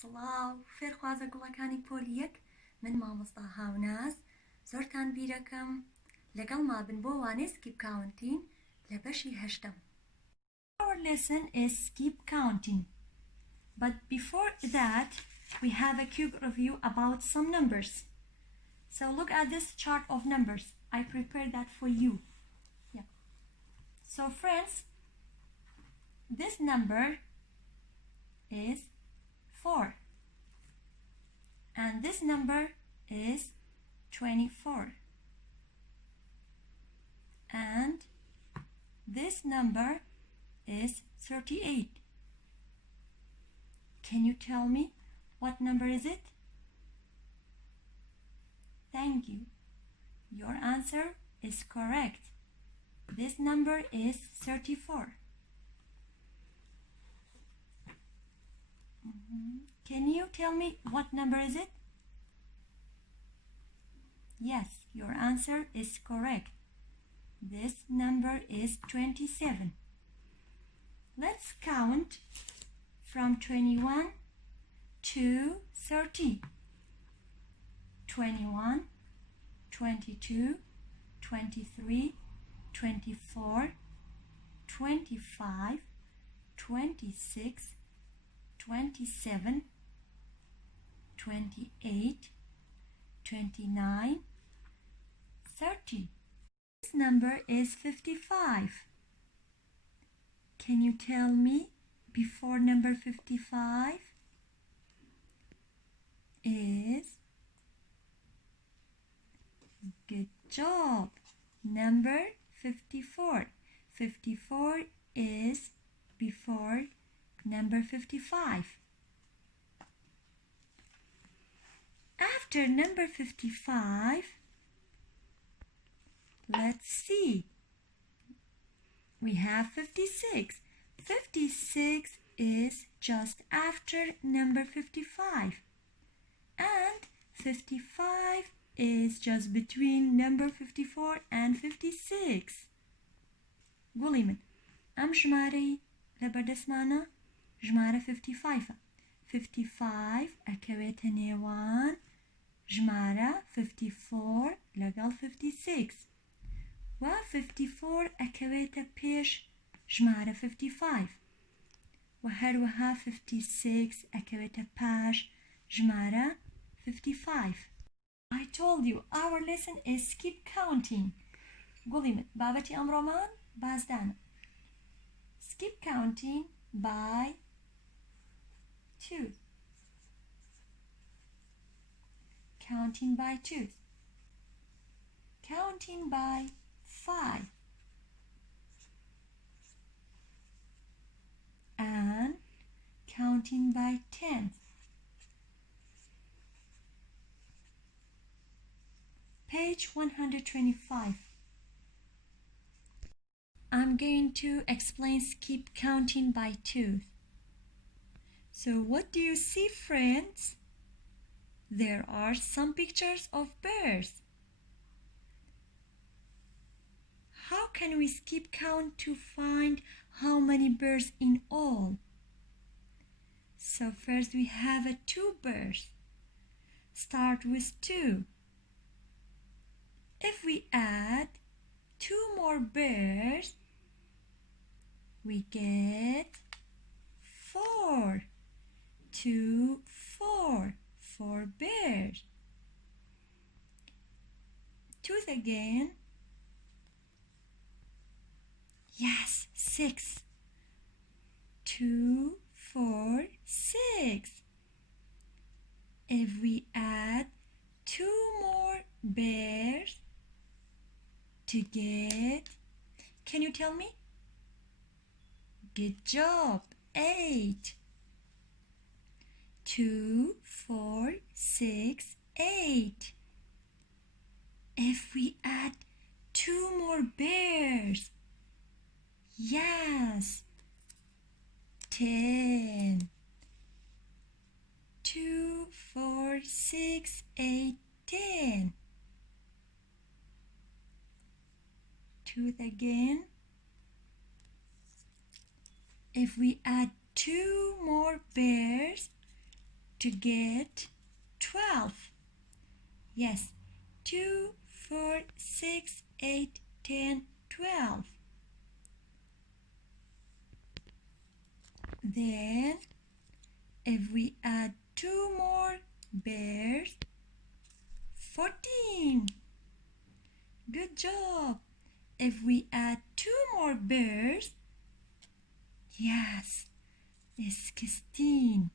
سڵاو فێرخوازە گوڵەکانی پۆلی یەک من مامۆستا هاوناز زۆرتان بیرەکەم لەگەڵ مابن بۆ وانەی skip counting لە بەشی هەشتم. Our lesson is skip counting. But before that, we have a quick review about some numbers. So look at this chart of numbers. I prepared that for you. Yeah. So friends, this number is 4. And this number is 24. And this number is 38. Can you tell me what number is it? Thank you. Your answer is correct. This number is 34. Can you tell me what number is it? Yes, your answer is correct. This number is 27. Let's count from 21 to 30. 21, 22, 23, 24, 25, 26, 27, 28, 29, 30. This number is 55. Can you tell me before number 55 is? Good job. Number 54. 54 is before number 55. After number 55, let's see. We have 56. 56 is just after number 55. And 55 is just between number 54 and 56. قولي من أم ژمارەی لەبەردەستمانە ژمارە 55. 55 ئەکەوێتە نێوان ژمارە 54 لەگەڵ 56 و 54 ئەکەوێتە پێش ژمارە 55 و هەروەها 56 ئەکەوێتە پاش ژمارە 55. I told you our lesson is skip counting. قولي من بابەتی ئەمڕۆمان بازدانە. Skip counting by 2. Counting by 2. Counting by 5. And counting by 10. Page 125. I'm going to explain skip counting by 2. So what do you see, friends? There are some pictures of bears. How can we skip count to find how many bears in all? So first we have 2 bears. Start with 2. If we add 2 more bears, we get 4. 2, 4. 4 bears. 2 again. Yes, 6. 2, 4, 6. If we add 2 more bears to get, can you tell me? Good job, 8. 2, 4, 6, 8. If we add 2 more bears, yes, 10. 2, 4, 6, 8, 10. 2 again. If we add 2 more bears, to get 12. Yes, 2, 4, 6, 8, 10, 12. Then, if we add 2 more bears, 14. Good job. If we add 2 more bears, yes, it's 16.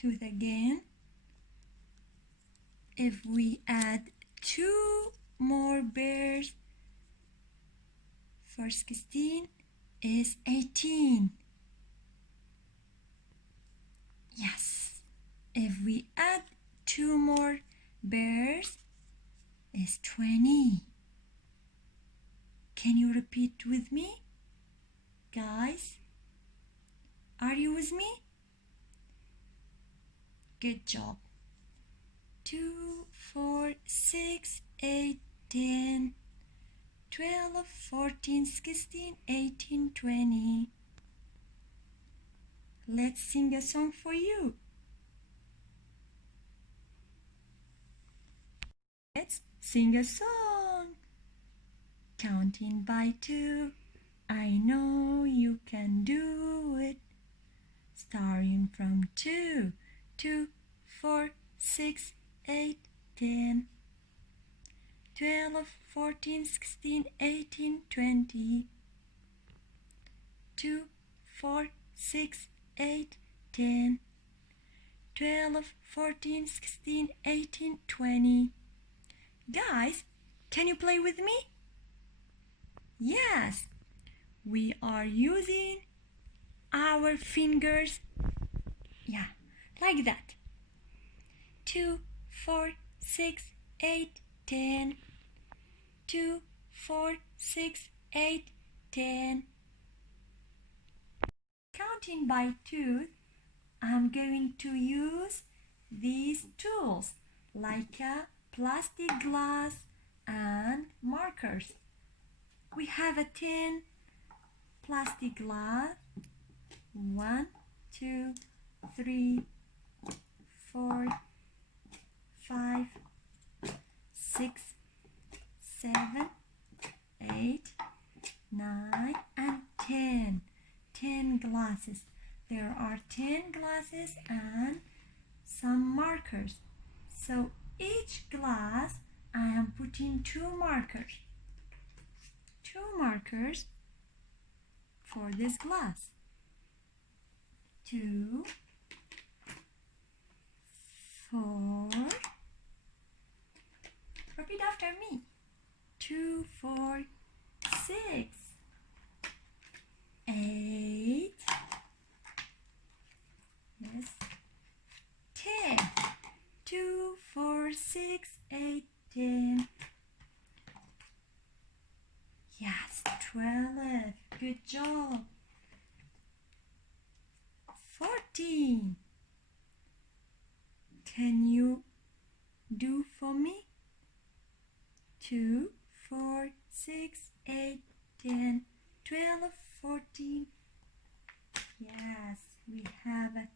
Do it again. If we add 2 more bears for 16 is 18. Yes. If we add 2 more bears is 20. Can you repeat with me? Guys, are you with me? Good job. 2, 4, 6, 8, 10, 12, 14, 16, 18, 20. Let's sing a song for you. Let's sing a song. Counting by 2. I know you can do it. Starting from 2. 2, 4, 6, 8, 10, 12, 14, 16, 18, 20. 2, 4, 6, 8, 10, 12, 14, 16, 18, 20. Guys, can you play with me? Yes, we are using our fingers. Yeah, like that. 2, 4, 6, 8, 10. 2, 4, 6, 8, 10. Counting by 2, I'm going to use these tools like a plastic glass and markers. We have a 10 plastic glass. 1, 2, 3, 4, 5, 6, 7, 8, 9, and 10. 10 glasses. There are 10 glasses and some markers. So each glass I am putting 2 markers. 2 markers for this glass. 2, 4. Repeat after me. 2, 4, 6, 8. Yes. 10. 2, 4, 6, 8, 10. Yes, 12. Good job. 14. Can you do for me? 2, 4, 6, 8, 10, 12, 14. Yes, we have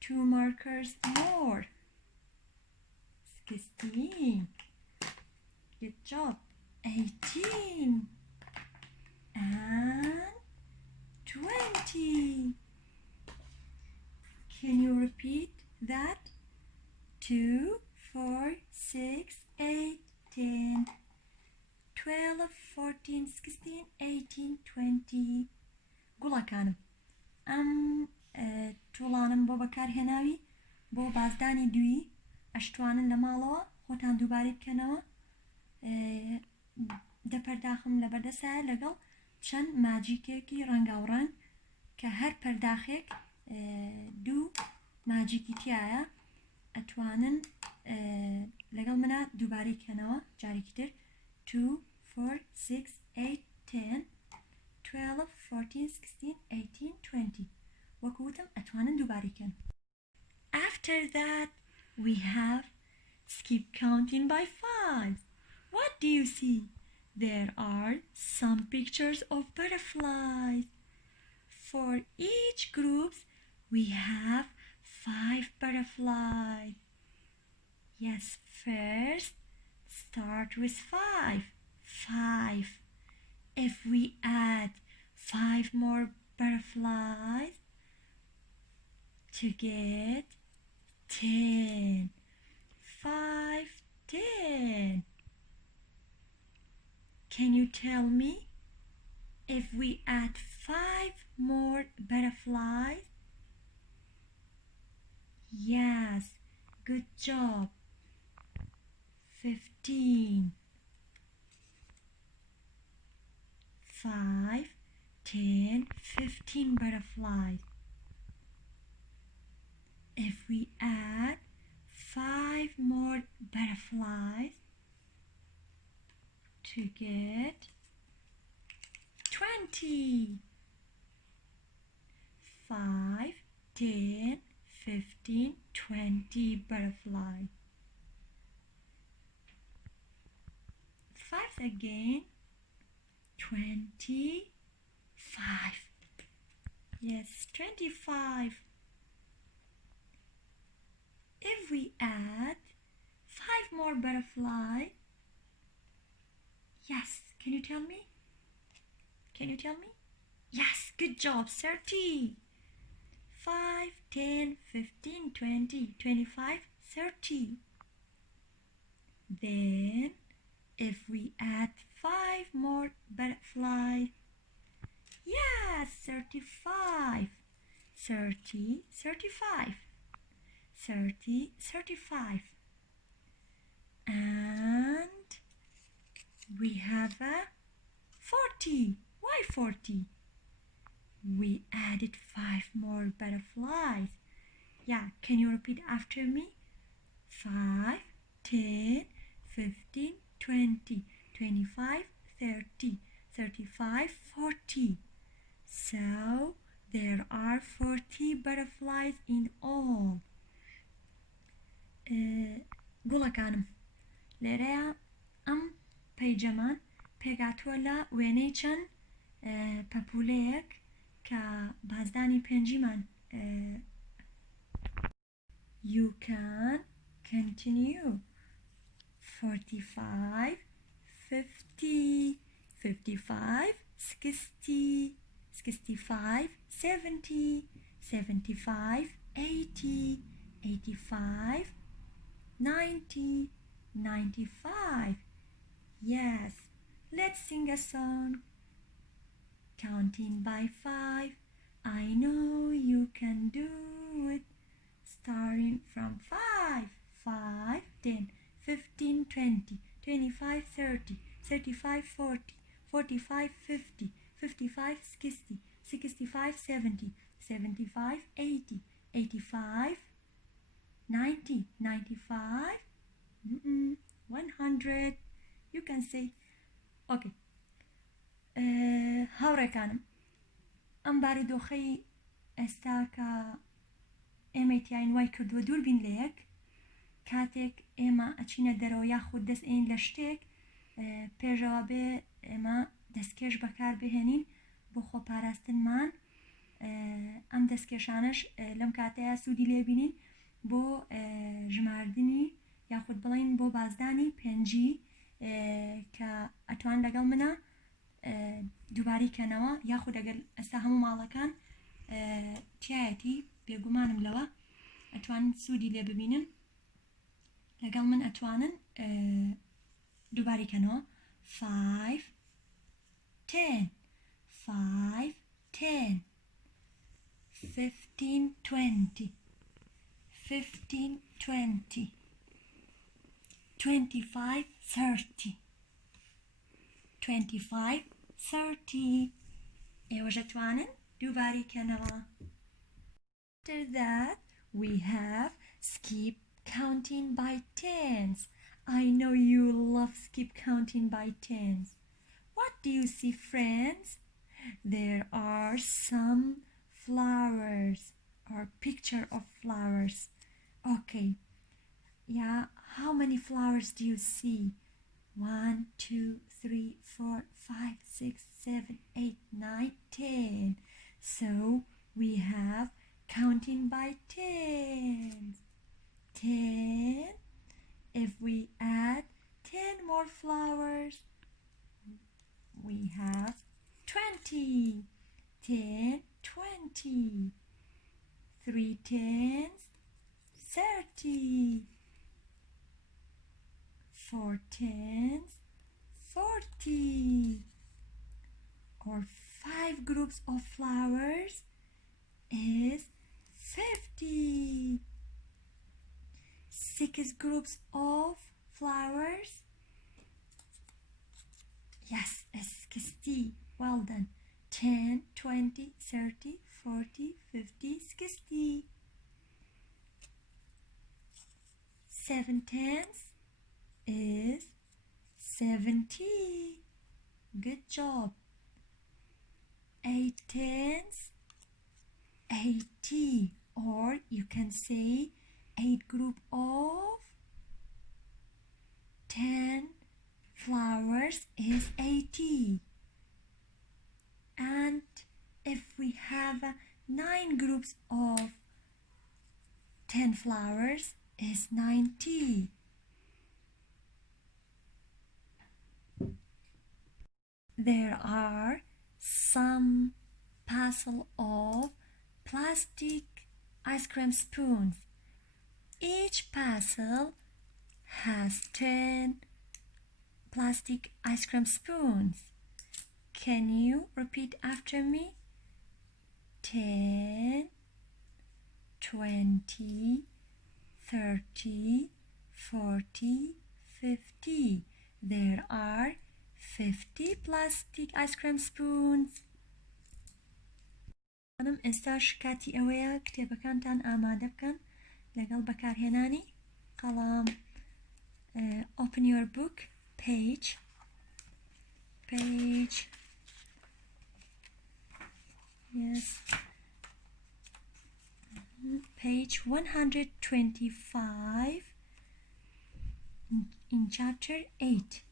2 markers more. 16. Good job. 18. And 20. Can you repeat that? 2, 4, 6, 8, 10, 12, 14, 16, 18, 20. گوڵەکانم ئەم تۆڵانم بۆ بەکارهێناوی بۆ بازدانی دووی ئەشتوانن لە ماڵەوە خۆتان دووبارەی بکەنەوە. دەپەرداخم لە بەردەسایە لەگەڵ چەند ماجیکێکی ڕەنگاوڕەنگ کە هەر پەرداخێک 2 ماجیکی تایە ئەتوانن لەگەڵ منە دووبارەی بکەنەوە جارێکی تر. 2, 4, 6, 8, 10, 12, 14, 16, 18, 20. وەکووتم ئەتوانن دووبارەی بکەن. After that, we have skip counting by 5. What do you see? There are some pictures of butterflies. For each group, we have 5 butterflies. Yes, first start with 5. 5. If we add 5 more butterflies to get 10. 5, 10. Can you tell me if we add 5 more butterflies? Yes, good job. 15. 5, 10, 15 butterflies. If we add 5 more butterflies to get 20. 5, 10, 15, 20 butterflies. 5 again. 25. Yes, 25. If we add 5 more butterflies, yes, can you tell me? Can you tell me? Yes, good job, 30. 5, 10, 15, 20, 25, 30. Then, if we add 5 more butterflies, yes, 35. 30, 35. 30, 35. And we have a 40. Why 40? We added 5 more butterflies. Yeah, can you repeat after me? 5, 10, 15, 20, 25, 30, 35, 40. So there are 40 butterflies in all. گوڵەکانم لێرەیە ئەم پەیجەمان پێگاتووە لە وێنەی چەند پەپولەیەک کە بازدانی پێنجیمان. You can continue. 45, 50, 55, 60, 65, 70, 75, 80, 85, 90, 95. Yes, let's sing a song. Counting by 5. I know you can do it. Starting from 5. 5, 10, 15, 20, 25, 30, 35, 40, 45, 50, 55, 60, 65, 70, 75, 80, 85, 90, 95, 100. You can say, okay. هاوڕێکانم ئەم بارودۆخەی ئێستا کە ئێمە تیاین وای کردووە دوور بین لە یەک کاتێک ئێمە ئەچینە دەرەوە یاخود دەست ئین لە شتێک پێشەوە بێ ئێمە دەستکێش بەکار بهێنین بۆ خۆپاراستنمان. ئەم دەستکێشانش لەم کاتەیە سوودی لێبینین بۆ ژماردنی یاخود بڵین بۆ بازدانی پێنجی کە ئەتوان لەگەڵ منە دووباری کەنەوە یاخود ئەگەر ئەستا هەموو ماڵەکان تایەتی بێگومانم لەوە ئەتوان سوودی لێ ببینن لەگەڵ من ئەتوانن دووباری کەنەوە. 5 10 5 10 15 20 15 20 25 30 25 30. ئێوەش ئەتوانن دووباری کەنەوە. After that, we have skip counting by tens. I know you love skip counting by tens. What do you see, friends? There are some flowers or picture of flowers. Okay. Yeah, how many flowers do you see? 1, 2, 3, 4, 5, 6, 7, 8, 9, 10. So we have Counting by tens. 10. If we add 10 more flowers, we have 20. 10, 20. 3 tens, 30. 4 tens, 40. Or 5 groups of flowers is 50. 6 groups of flowers, yes, is 60. Well done. 10, 20, 30, 40, 50, 60. 7 tens is 70. Good job. 8 tens, 80. Or you can say 8 group of 10 flowers is 80. And if we have 9 groups of 10 flowers is 90. There are some parcel of plastic ice cream spoons. Each parcel has 10 plastic ice cream spoons. Can you repeat after me? 10, 20, 30, 40, 50. There are 50 plastic ice cream spoons. ئەم ئێستاش کاتی ئەوەیە کتێبەکانتان ئامادە بکەن لەگەڵ بەکارهێنانی قەڵام. Open your book, page yes, page 125 in chapter 8.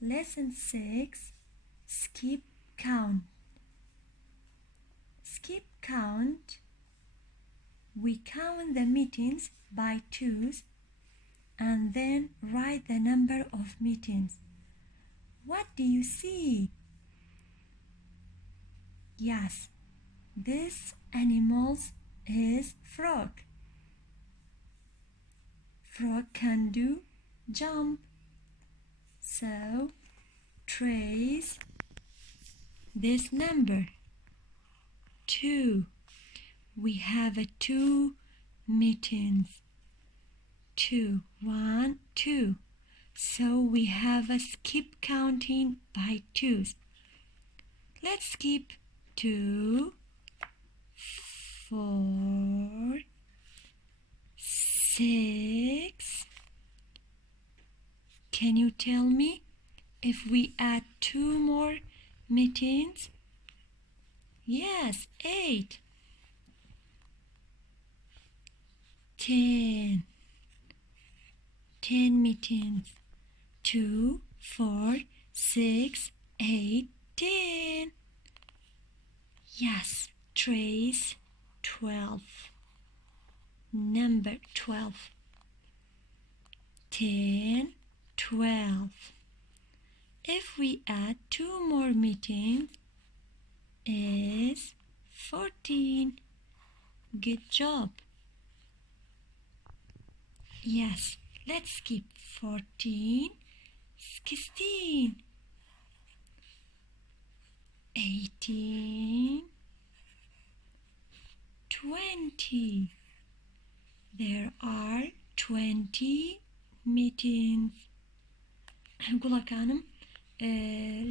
Lesson 6, skip count. Skip count. We count the meetings by twos and then write the number of meetings. What do you see? Yes, this animal is frog. Frog can do jump. So trace this number 2. We have 2 meetings. 2, 1, 2. So we have a skip counting by twos. Let's skip 2, 4, 6. Can you tell me if we add 2 more meetings? Yes, 8. 10. 10 meetings. 2, 4, 6, 8, 10. Yes, trace 12. Number 12. 10, 12. If we add 2 more meetings, is 14. Good job. Yes, let's skip 14, 16, 18, 20. There are 20 meetings. گوڵەکانم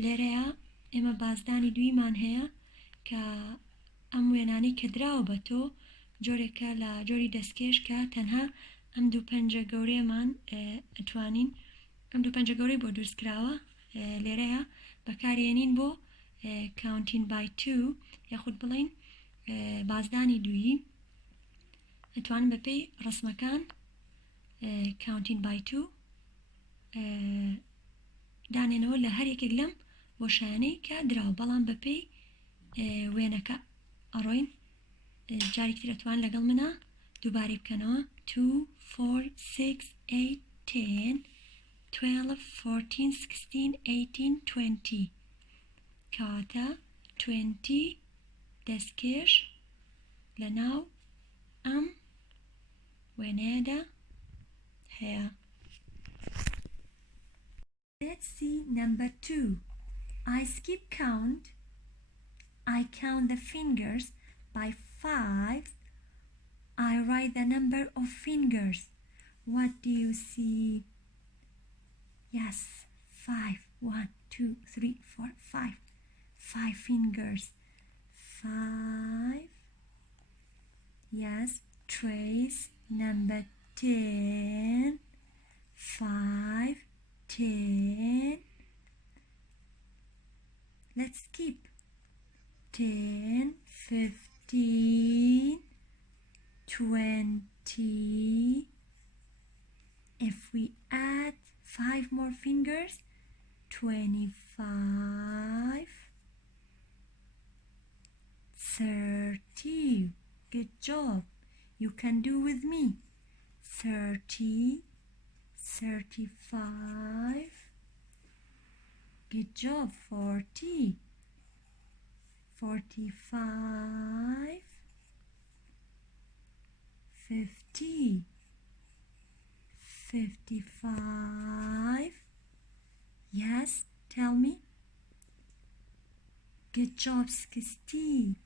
لێرەیە ئێمە بازدانی دویمان هەیە کە ئەم وێنانەی کە دراوە بە تۆ جۆرێکە لە جۆری دەستکێش کە تەنها ئەم دوو پەنجە گەورەیەمان ئەتوانین ئەم دوو پەنجە گەورەی بۆ دروستکراوە لێرەیە بەکارهێنین بۆ counting by two یاخود بڵین بازدانی دوویی ئەتوانین بەپێی ڕسمەکان counting by two دانێنەوە لە هەر یەکێک لەم بۆشایانەی کە دراوە بەڵام بەپێی وێنەکە ئەڕۆین جارێک تر ئەتوان لەگەڵ منە دووبارەی بکەنەوە 2 4 6 8 10 12 14 16 18 20 کەواتە 20 دەستکێش لە ناو ئەم وێنەیەدا هەیە. Let's see number 2. I skip count. I count the fingers by 5. I write the number of fingers. What do you see? Yes, 5. 1, 2, 3, 4, 5. 5 fingers. 5. Yes, trace number 10. 5, 10. Let's skip. 10, 15, 20. If we add 5 more fingers, 25, 30. Good job. You can do with me. 30, 35. Good job. 40, 45, 50, 55. Yes, tell me. Good job. 60.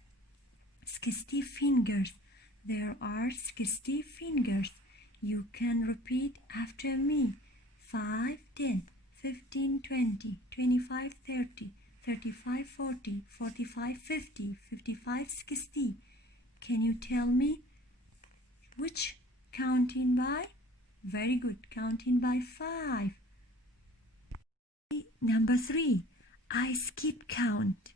60 fingers. There are 60 fingers. You can repeat after me. 5, 10, 15, 20, 25, 30, 35, 40, 45, 50, 55, 60. Can you tell me which counting by? Very good. Counting by 5. Number 3. I skip count.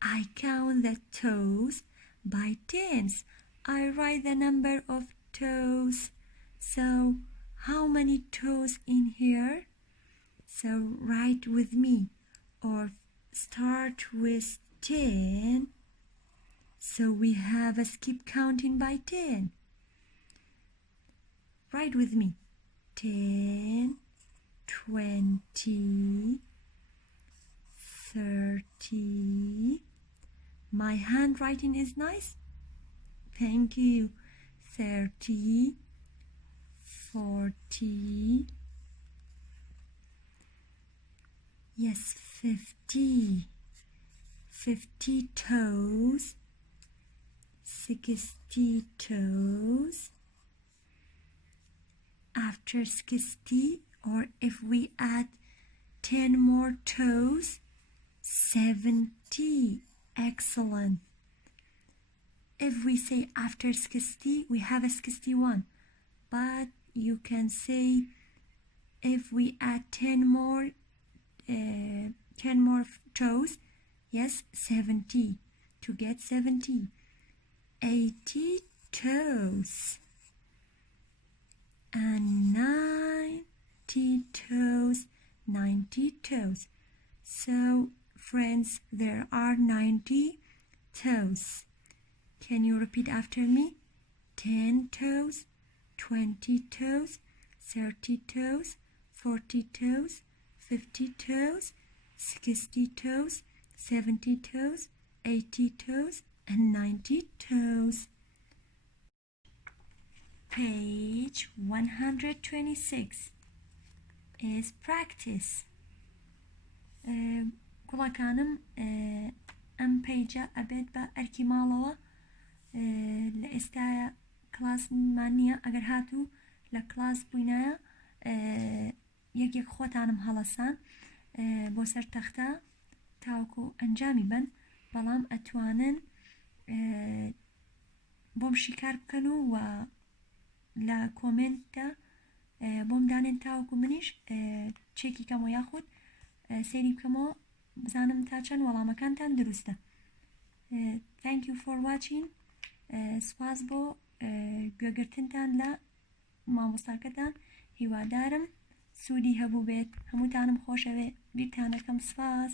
I count the toes by tens. I write the number of toes. So, how many toes in here? So, write with me or start with 10. So, we have a skip counting by 10. Write with me. 10, 20, 30. My handwriting is nice. Thank you. 30, 40. Yes, 50. 50 toes. 60 toes. After 60, or if we add 10 more toes, 70. Excellent. If we say after 60, we have a 61. But you can say if we add 10 more toes, yes, 70. To get 70. 80 toes. And 90 toes. 90 toes. So, friends, there are 90 toes. Can you repeat after me? 10 toes, 20 toes, 30 toes, 40 toes, 50 toes, 60 toes, 70 toes, 80 toes, and 90 toes. Page 126 is practice. کوڵەکانم ئەم پەیجە ئەبێت بە ئەرکی ماڵەوە لە ئێستاە کلاسمان نییە ئەگەر هاتوو لە کلاس بووینایە یەکێک خۆتانم هەڵەسان بۆ سەر تەختە تاوەکو ئەنجامی بن بەڵام ئەتوانن بۆم شیکار بکەن و لە کۆمنتە بۆم دانێن تاوەکو منیش چێکی کەمەوە یاخود سێری بکەمەوە بزانم تا چەند وەڵامەکانتان دروستە. Thank you for watching. سپاس بۆ گوێگرتنتان لە مامۆستاکەتان. هیوادارم سوودی هەبوو بێت. هەمووتانم خۆشەوێ. بیرتانەکەم. سپاس.